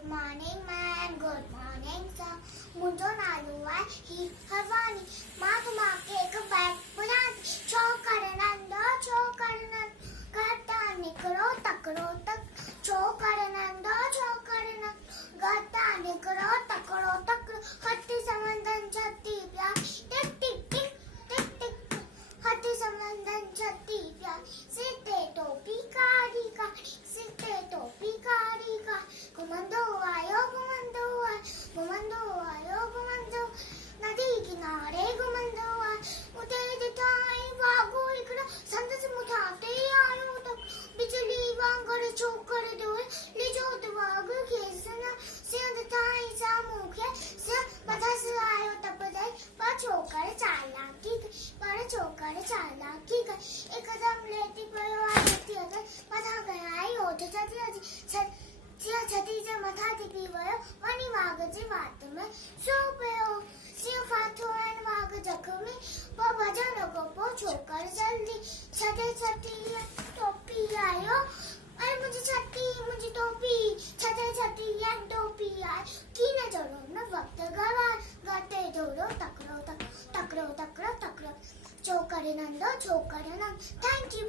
Good morning, ma'am. Good morning, sir. मुंहिंजो नालो आहे ही हरवानी। मां तव्हांखे हिकु बैग ॿुधायां थी। छोकिर नंढो छोकिर नंढो घटा निकिरो तकिड़ो तक। छोकिर नंढो छोकिर नंढो घटा निकिरो तकिड़ो तकिड़ो। हथी समंदन छती पिया टिक टिक टिक टिक टिक। हथी समंदन छती पिया सिर ते टोपी काड़ी काड़ी सिर ते टोपी काड़ी काड़ी। घुमंदो आयो घुमंदो आयो घुमंदो आयो घुमंदो नदी किनारे घुमंदो आयो। उते ॾिठाई वाघो हिकिड़ो संदसि मुठा ते आयो त बिजली वांगुरु छोकिर ॾोर लिजो त वाघ खेसि न सिंह ॾिठाई साम्हूं खे सिंह मथसि आयो त ॿुधाई पर छोकिर चालाकी चालाकी कई। हिकदमि लेटी पियो आहे मथां गयाई होठ छती जे मथां टिकी वियो वञी वाघ जी वात में सो पियो। सिंह फाथो ऐं वाघ जख़्मी पोइ भॼण खां पोइ छोकिर जल्दी छटी टोपी आयो ऐं मुंहिंजी छटी मुंहिंजी टोपी छटी ऐं टोपी आहे कीन जहिड़ो न वक़्तु गवार घटे थोरो तकिड़ो तकिड़ो तकिड़ो तकिड़ो तकिड़ो। छोकिर नंढो छोकिर नंढो। Thank you.